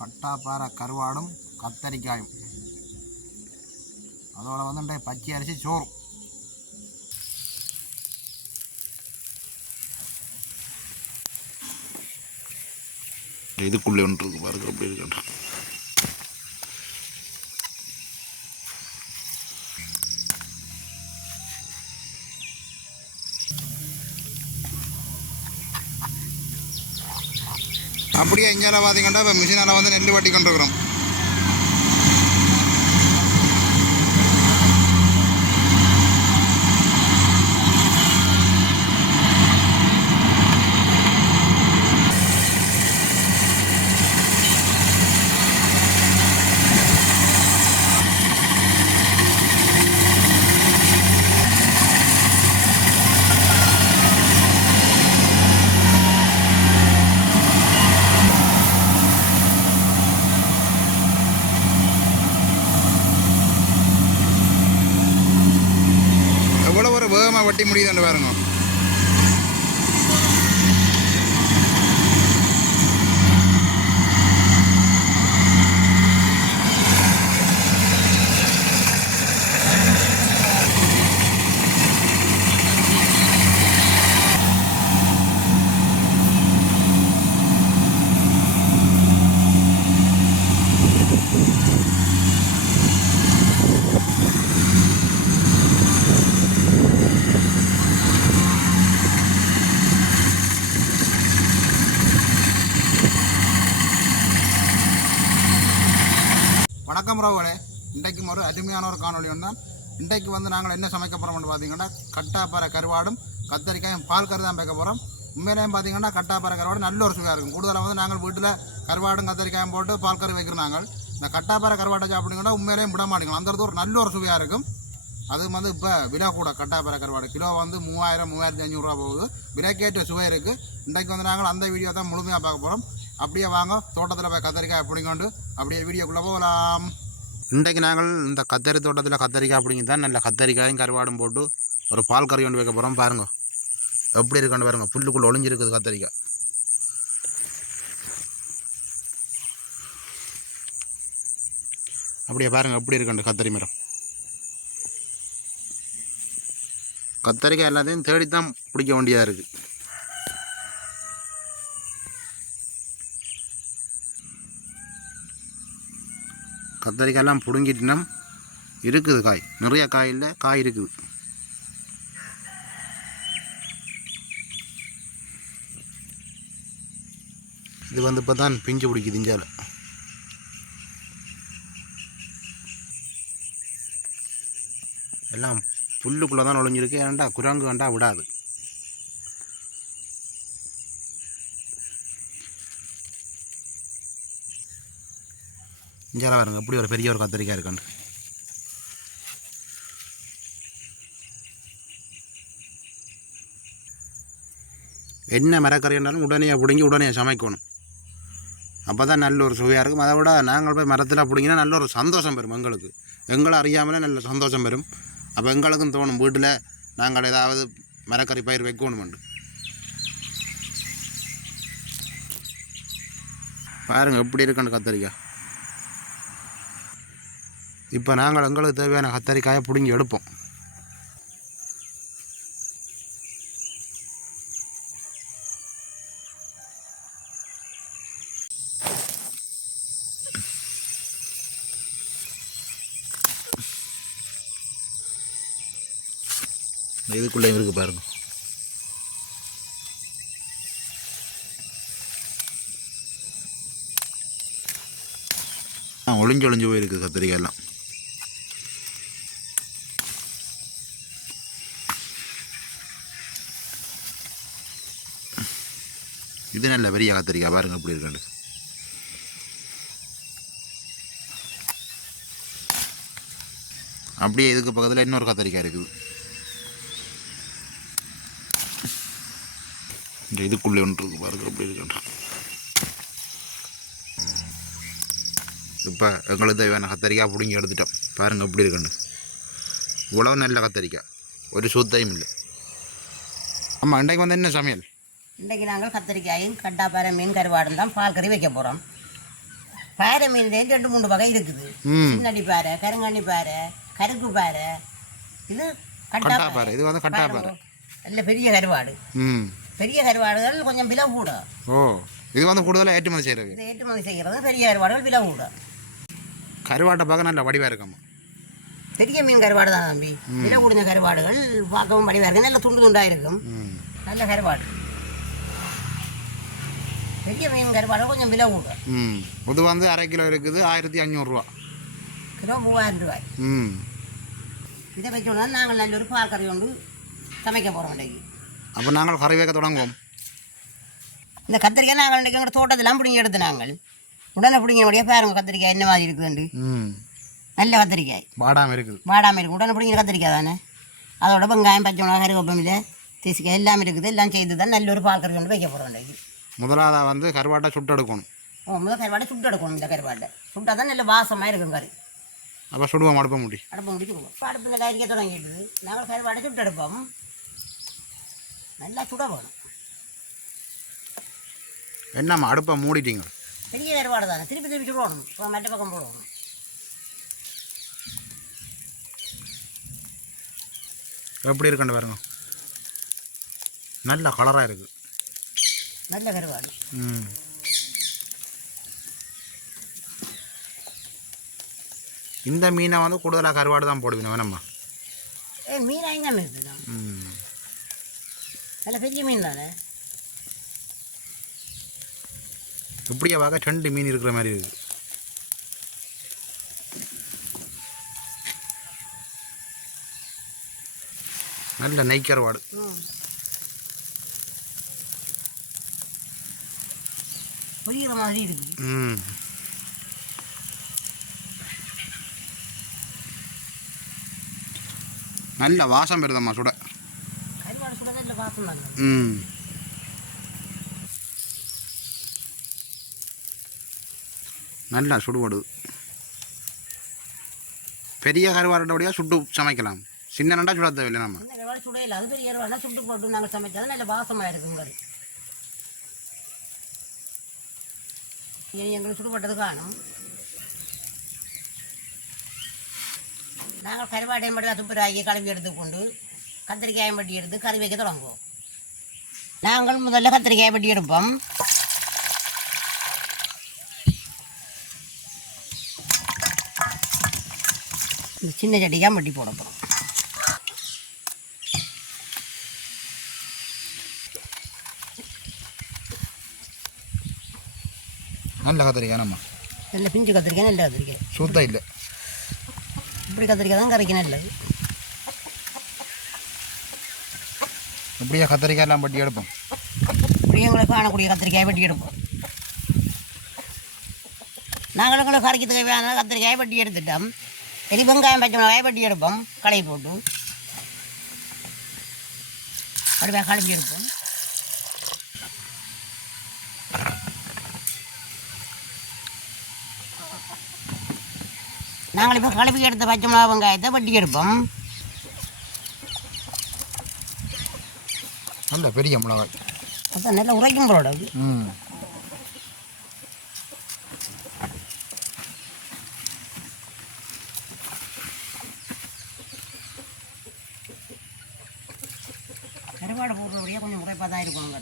கட்டாப்பாறை கருவாடும் கத்தரிக்காயும். அதோட வந்துட்டு பச்சை அரிசி சோறும். இதுக்குள்ளே ஒன்று இருக்கு பாருங்க அப்படி இருக்கட்டும் அப்படியே இங்கே பார்த்தீங்கன்னா இப்போ மிஷினால் வந்து நெல் வெட்டி கொண்டிருக்கிறோம் வேகமாக வட்டி முடியுதுன்னு பாருங்க வணக்கம் ராவுகளே இன்றைக்கும் ஒரு அருமையான ஒரு காணொளி ஒன்று இன்றைக்கு வந்து நாங்கள் என்ன சமைக்க போகிறோம்னு பார்த்தீங்கன்னா கட்டாப்பாறை கருவாடும் கத்தரிக்காயும் பால் கறி தான் வைக்க போகிறோம் உண்மையிலேயும் பார்த்தீங்கன்னா கட்டாப்பாறை கருவாடு நல்ல ஒரு சுவையாக இருக்கும். கூடுதலாக வந்து நாங்கள் வீட்டில் கருவாடும் கத்தரிக்காயும் போட்டு பால் கறி வைக்கிறோம் நாங்கள். இந்த கட்டாப்பாறை கருவாட்டை சாப்பிட்டீங்கன்னா உண்மையிலேயும் விட மாட்டேங்கணும் அந்த ஒரு நல்ல ஒரு சுவையாக இருக்கும். அது வந்து இப்போ விலை கூட கட்டாப்பாறை கருவாடு. கிலோ வந்து மூவாயிரம் மூவாயிரத்தி அஞ்சூறுரூவா போகுது. விலைக்கேற்ற சுவை இருக்குது இன்றைக்கு வந்து நாங்கள் அந்த வீடியோ தான் முழுமையாக பார்க்க போகிறோம் அப்படியே வாங்க தோட்டத்தில் போய் கத்தரிக்காய் பிடிங்கொண்டு அப்படியே வீடியோக்குள்ளே போகலாம். இன்றைக்கு நாங்கள் இந்த கத்தரி தோட்டத்தில் கத்தரிக்காய் அப்படிங்க தான். நல்ல கத்தரிக்காயும் கருவாடும் போட்டு ஒரு பால் கறி கொண்டு வைக்க போகிறோம் பாருங்க. எப்படி இருக்குன்னு பாருங்க. புல்லுக்குள்ளே ஒளிஞ்சிருக்குது கத்தரிக்காய். அப்படியே பாருங்கள் எப்படி இருக்குண்டு கத்தரி மரம். கத்தரிக்காய் எல்லாத்தையும் தேடித்தான் பிடிக்க வேண்டியதாக இருக்குது கத்தரிக்காயெல்லாம் பிடுங்கிட்டுனா இருக்குது காய். நிறைய காய் இல்லை காய் இருக்குது. இது வந்து இப்போ தான் பிஞ்சு பிடிக்குது இஞ்சால. எல்லாம் புல்லுக்குள்ளே தான் நுழைஞ்சிருக்கு. ஏன்டா குரங்கு வேண்டா விடாது. இங்கே பாருங்க இப்படி ஒரு பெரிய ஒரு கத்திரிக்காய் இருக்காண்டு என்ன மரக்கறினாலும் உடனே பிடுங்கி உடனே சமைக்கணும். அப்போ தான் நல்ல ஒரு சுவையாக இருக்கும். அதை விட நாங்கள் போய் மரத்தில் பிடிங்கினா நல்ல ஒரு சந்தோஷம் பெறும் எங்களுக்கு. எங்களை அறியாமலே நல்ல சந்தோஷம் பெறும். அப்போ எங்களுக்கும் தோணும் வீட்டில் நாங்கள் ஏதாவது மரக்கறி பயிர் வைக்கணுமெண்டு பாருங்கள் எப்படி இருக்குன்னு கத்திரிக்காய். இப்போ நாங்கள் எங்களுக்கு தேவையான கத்தரிக்காயை பிடுங்கி எடுப்போம். இதுக்குள்ளே இருக்கு பாருங்க. ஆ ஒளிஞ்சு ஒளிஞ்சு போயிருக்கு கத்திரிக்காய் எல்லாம் இது நல்ல பெரிய கத்திரிக்காய் பாருங்க எப்படி இருக்காண்டு அப்படியே இதுக்கு பக்கத்தில் இன்னொரு கத்திரிக்காய் இருக்குது. இந்த இதுக்குள்ளே ஒன்று இருக்கு பாருங்க அப்படி இருக்காண்டு இப்போ எங்களுக்கு தேவையான கத்தரிக்காய் பிடிங்கி எடுத்துட்டோம். பாருங்கள் எப்படி இருக்குண்டு இவ்வளோ நல்ல கத்தரிக்காய். ஒரு சுத்தையும் இல்லை. ஆமாம் இன்றைக்கு வந்து என்ன சமையல்? இன்றைக்கு நாங்கள் கத்திரிக்காயும் கட்டாப்பாறை மீன் கருவாடும் தான் பால் கறி வைக்க போகிறோம் பாறை மீன் ரெண்டு மூணு வகை இருக்குது. சின்னடி பாறை கருங்கண்ணி பாறை கருக்கு பாறை. இது கட்டா பாறை இது வந்து கட்டா பாறை நல்ல பெரிய கருவாடு. பெரிய கருவாடுகள் கொஞ்சம் விலை கூட. ஓ இது வந்து கூடுதலாக ஏற்றுமதி செய்கிறது இது ஏற்றுமதி செய்கிறது பெரிய கருவாடுகள் விலை கூட. கருவாட்டை பார்க்க நல்ல வடிவாக இருக்குமா. பெரிய மீன் கருவாடு தான் தம்பி. விலை கூடிய கருவாடுகள் பார்க்கவும் வடிவாக இருக்கும். நல்ல துண்டு துண்டாக இருக்கும். நல்ல கருவாடு. பெரிய மீன் கருவாடு கொஞ்சம் விலை கூட. ம் இது வந்து அரை கிலோ இருக்குது ஆயிரத்தி அஞ்சூறுரூவா கிலோ மூவாயிரம் ரூபாய். ம். இதை வச்சோன்னா நாங்கள் நல்ல ஒரு பால் கறி கொண்டு சமைக்க போகிறோம் இன்றைக்கு. அப்போ நாங்கள் கறி வைக்க தொடங்குவோம். இந்த கத்திரிக்காய் நாங்கள் இன்றைக்கி எங்கள் தோட்டத்தெல்லாம் பிடிங்கி எடுத்து நாங்கள். உடனே பிடிங்கினபடியே பாருங்க கத்திரிக்காய் என்ன மாதிரி இருக்குதுண்டு நல்ல கத்திரிக்காய். வாடாமல் இருக்குது. வாடாமல் இருக்கும் உடனே பிடிங்கிற கத்திரிக்காய் தானே. அதோட வெங்காயம் பச்சை மிளகா கருவேப்பமில்லை தேசிக்காய் எல்லாமே இருக்குது. எல்லாம் செய்து தான் நல்ல ஒரு பால் கறி கொண்டு வைக்க போகிறோம் இன்றைக்கு. முதலாவதாக வந்து கருவாட்டை சுட்டு எடுக்கணும் ஓ முதல் கருவாடை சுட்டு எடுக்கணும் இந்த கருவாடை சுட்டால் தான் நல்ல வாசமாக இருக்கும் கறி. அப்போ சுடுவோம் அடுப்ப முடி. அடுப்பு முடிச்சுடுவோம் இப்போ அடுப்பு கறிக்க தொடங்கிட்டுது நாங்கள் கருவாடை சுட்டு எடுப்போம் நல்லா சுட வேணும். என்னம்மா அடுப்பை மூடிட்டீங்க? பெரிய கருவாடு தானே. திருப்பி திருப்பி சுடணும். இப்போ மற்ற பக்கம் போடணும் எப்படி இருக்குன்னு பாருங்க. நல்ல கலராக இருக்குது நல்ல கருவாடு. இந்த மீனை வந்து கூடுதலாக கருவாடு தான் போடுவீங்க வேணாம்மா ஏ மீன் ஐந்தாம் இருக்குது? ம். நல்ல பெரிய மீன் தானே? இப்படியே பார்க்க ரெண்டு மீன் இருக்கிற மாதிரி இருக்குது. நல்ல நெய் கருவாடு. புரியுற மாதிரி இருக்குது ம். நல்ல வாசம் பெறுதம்மா சுட. கருவாடு சுட வாசம் ம். நல்லா சுடுபடுது பெரிய கருவாடுடைய சுட்டு சமைக்கலாம். சின்ன நண்டா சுட தேவையில்லை நம்ம. இந்த கருவாடு சுட இல்லை. அது பெரிய சுட்டு போட்டு நாங்கள் சமைச்சா நல்ல வாசமாக இருக்கும் கறி இனி எங்களுக்கு சுடுபட்டது காணும் நாங்கள் கருவாடையும் மட்டும் துப்புராகி கழுவி எடுத்துக்கொண்டு கத்திரிக்காயும் பட்டி எடுத்து கறி வைக்க தொடங்குவோம் நாங்கள் முதல்ல கத்திரிக்காய் பட்டி எடுப்போம் இந்த சின்ன செடிக்காக பட்டி போட போகிறோம் நல்ல கத்திரிக்காய் நம்ம நல்ல பிஞ்சு கத்திரிக்காய் நல்ல கத்திரிக்காய் சுத்தம் இல்லை இப்படி கத்திரிக்காய் தான் கறிக்கு நல்லது இப்படியே கத்திரிக்காய் எல்லாம் பட்டி எடுப்போம் இப்படி எங்களுக்கு காணக்கூடிய கத்திரிக்காய் வெட்டி எடுப்போம் நாங்கள் எங்களை கறிக்கு தேவையான கத்திரிக்காய் வெட்டி எடுத்துட்டோம் இனி வெங்காயம் பச்சை மிளகாய் வெட்டி எடுப்போம் களை போட்டு அப்படியே கலப்பி எடுப்போம் நாங்கள் இப்போ கலப்பி எடுத்த பச்சை மிளகா வெங்காயத்தை வெட்டி எடுப்போம். நல்ல பெரிய மிளகாய். அப்போ நல்லா உரைக்கும் போல அது ம். கருவாடு போடுறபடியே கொஞ்சம் உரைப்பாக தான் இருக்கணுங்க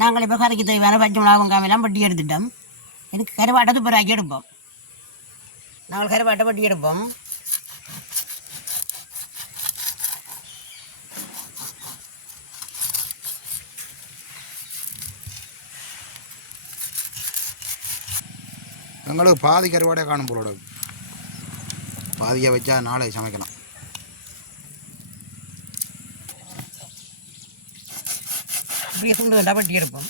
நாங்கள் இப்போ கறிக்கு தேவையான பச்சை மிளகா வெங்காயமெல்லாம் பட்டி எடுத்துட்டோம். எனக்கு கருவாட்டை துப்புராக்கி எடுப்போம். நாங்கள் கருவாட்டை பட்டி எடுப்போம். எங்களுக்கு பாதி கருவாடே காணும் போலோட. பாதியை வச்சா நாளை சமைக்கணும் இப்படியே துண்டு வேண்டாம் பட்டி எடுப்போம்.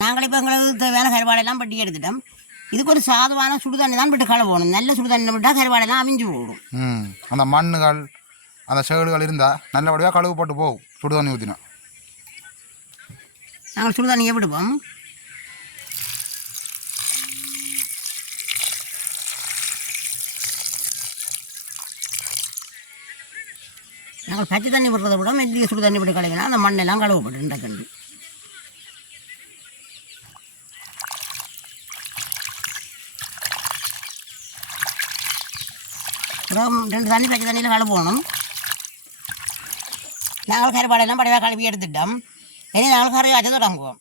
நாங்கள் இப்போ எங்களுக்கு தேவையான கருவாடெல்லாம் பட்டி எடுத்துட்டோம். இதுக்கு ஒரு சாதுவான சுடுதண்ணி தான் விட்டு கழுவணும் நல்ல சுடுதண்ணி விட்டால் கருவாடெல்லாம் அவிஞ்சு போடும். அந்த மண்ணுகள் அந்த சேடுகள் இருந்தால் நல்லபடியாக கழுவு போட்டு போகும். சுடு தண்ணி ஊற்றினா நாங்கள் சுடுதண்ணியை விடுவோம். பச்சை தண்ணி விடுறதை விட மெல்லிய சுடு தண்ணி போட்டு கழுவினா அந்த மண்ணெல்லாம் கழுவப்பட்டு இண்டக்கண்டு அப்புறம் ரெண்டு தண்ணி பச்சை தண்ணியில் கழுவணும். நாங்கள் கருப்பாடெல்லாம் படையாக கழுவி எடுத்துட்டோம். இனி நாங்கள் கறி காய்ச்ச தொடங்குவோம்.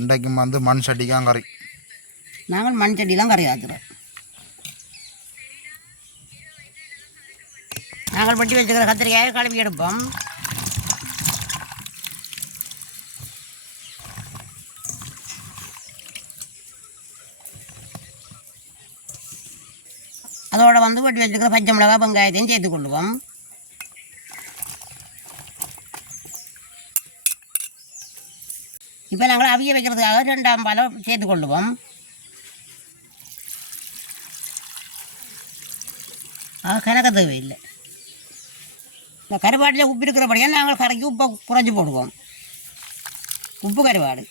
இன்றைக்கும் வந்து மண் சட்டிக்கான் கறி. நாங்கள் மண் செடியெலாம் கறி நாங்கள் வெட்டி வச்சுக்கிற கத்திரிக்காயை கழுவி எடுப்போம். அதோட வந்து வெட்டி வச்சுக்கிற பச்சை மிளகா வெங்காயத்தையும் சேர்த்து கொள்ளுவோம். இப்போ நாங்கள் அவிய வைக்கிறதுக்காக ரெண்டாம் பாலம் சேர்த்து கொள்ளுவோம். ஆ கணக்க தேவையில்லை இந்த கருவாட்டில் உப்பு இருக்கிறபடியா நாங்கள் கரைக்கு உப்பை குறைஞ்சி போடுவோம். உப்பு கருவாடு.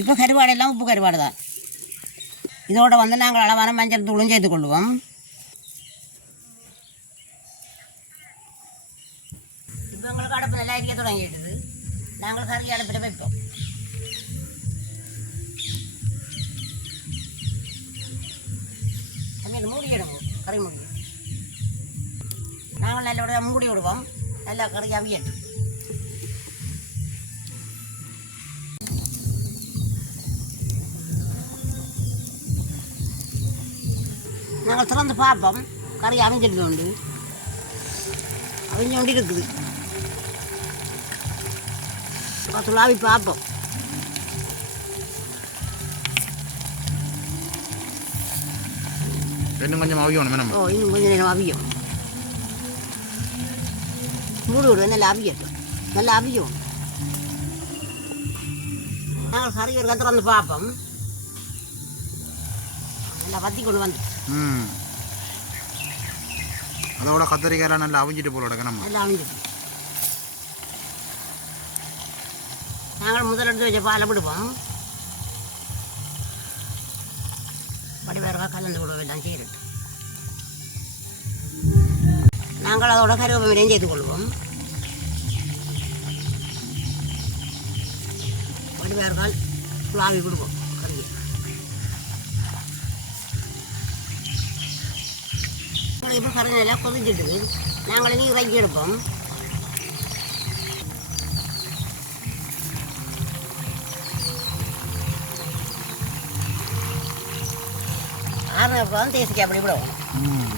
இப்போ கருவாடெல்லாம் உப்பு கருவாடு தான். இதோட வந்து நாங்கள் அளவான மஞ்சள் தூளும் சேர்த்து கொள்வோம் இப்போ எங்களுக்கு அடுப்பு நல்லா எரிய தொடங்கிடுது நாங்கள் கறி அடுப்பில் வைப்போம். மூடி எடுவோம் கறி முடியும் நாங்கள் நல்ல மூடி விடுவோம். நல்லா கறி அவியட்டும் நாங்கள் திறந்து பார்ப்போம். கறி அவிஞ்சிட்டு உண்டு. அமைஞ்சு கொண்டு இருக்குது துளாவி பார்ப்போம். இன்னும் கொஞ்சம் அவியணும் ஓ நம்ம இன்னும் கொஞ்சம் நேரம் அவியும் மூடி விடுவேன் நல்லா அவியட்டும். நல்லா அவியும் நாங்கள் கறி ஒரு திறந்து பார்ப்போம். நல்லா வத்தி கொண்டு வந்து. ம். அதோட கத்திரிக்காயெல்லாம் நல்லா அவிஞ்சிட்டு போல கிடக்கணும் எல்லாம் அமைஞ்சிட்டு நாங்கள் முதல் எடுத்து வச்ச பாலை விடுவோம் படி வேறு கலந்து விடுவோம் எல்லாம் நாங்கள் அதோட கருவேப்பிலையும் செய்து கொள்வோம் படி குழாவி கால் புலாவி விடுவோம் கறியை இப்போ கறி நல்லா கொதிச்சிட்டு நாங்கள் இனி இறக்கி எடுப்போம் அப்படி விடுவோம் ம்.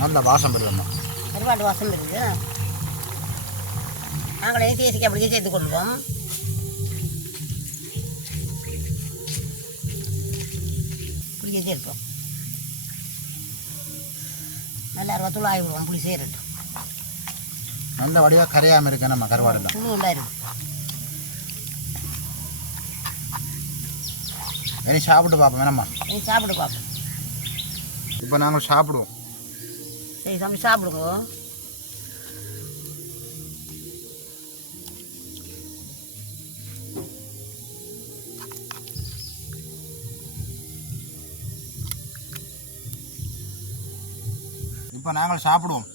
நல்ல வாசம் பெறுதம்மா கருவாட்டு வாசம் இருக்குது நாங்களே தேசிக்காய் அப்படியே சேர்த்து கொள்வோம் புளியை சேர்ப்போம். நல்லா இருபத்துள்ள ஆகி விடுவோம் புளி சேரட்டும் நல்ல வடிவாக கரையாமல் இருக்கு நம்ம கருவாடெல்லாம் புழு நல்லா இனி சாப்பிட்டு பார்ப்போம் வேணாம்மா நீ சாப்பிட்டு பார்ப்போம். இப்போ நாங்கள் சாப்பிடுவோம். சரி தம்பி சாப்பிடுங்க. இப்போ நாங்கள் சாப்பிடுவோம்.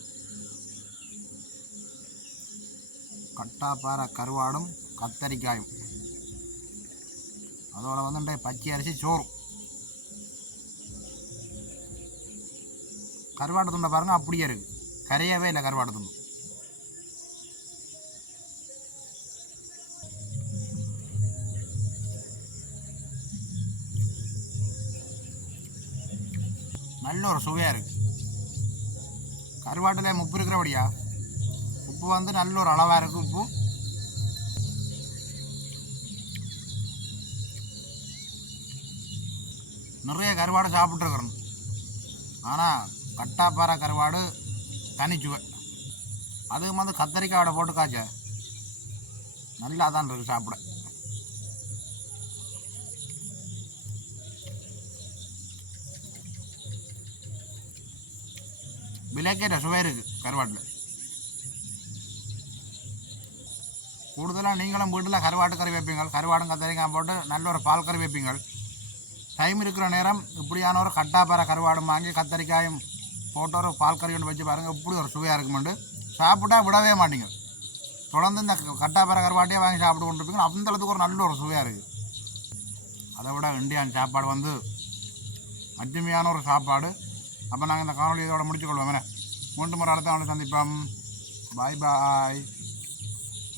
கட்டாப்பாறை கருவாடும் கத்தரிக்காயும். அதோட வந்து பச்சை அரிசி சோறும். கருவாட்டு துண்டை பாருங்க அப்படியே இருக்கு. கரையவே இல்லை கருவாட்டு துண்டு. நல்ல ஒரு சுவையாக இருக்குது கருவாட்டில் உப்பு இருக்கிறபடியா? உப்பு வந்து நல்ல ஒரு அளவாக இருக்குது உப்பு. நிறைய கருவாடு சாப்பிட்ருக்குறோம் ஆனால் கட்டாப்பாறை கருவாடு தனிச்சுவை அதுக்கு வந்து கத்தரிக்காயோட போட்டு காய்ச்ச நல்லா தான் இருக்குது சாப்பிட. விலைக்கேற்ற சுவை இருக்குது கருவாட்டில். கூடுதலாக நீங்களும் வீட்டில் கருவாட்டு கறி வைப்பீங்க. கருவாடும் கத்தரிக்காய் போட்டு நல்ல ஒரு பால் கறி வைப்பீங்க. டைம் இருக்கிற நேரம் இப்படியான ஒரு கட்டாப்பாறை கருவாடும் வாங்கி கத்தரிக்காயும் போட்டு ஒரு பால் கறி ஒன்று வச்சு பாருங்கள் இப்படி ஒரு சுவையாக இருக்குமெண்டு சாப்பிட்டா விடவே மாட்டீங்க. தொடர்ந்து இந்த கட்டாப்பாறை கருவாட்டியே வாங்கி சாப்பிட்டு கொண்டிருப்பீங்க. அந்த அளவுக்கு ஒரு நல்ல ஒரு சுவையாக இருக்குது அதை விட இந்தியான் சாப்பாடு வந்து அருமையான ஒரு சாப்பாடு. அப்போ நாங்கள் இந்த காணொலி இதோட முடிச்சுக்கொள்வோம். என்ன? மூன்று முறை அடுத்த அவனை சந்திப்போம். பாய் பாய்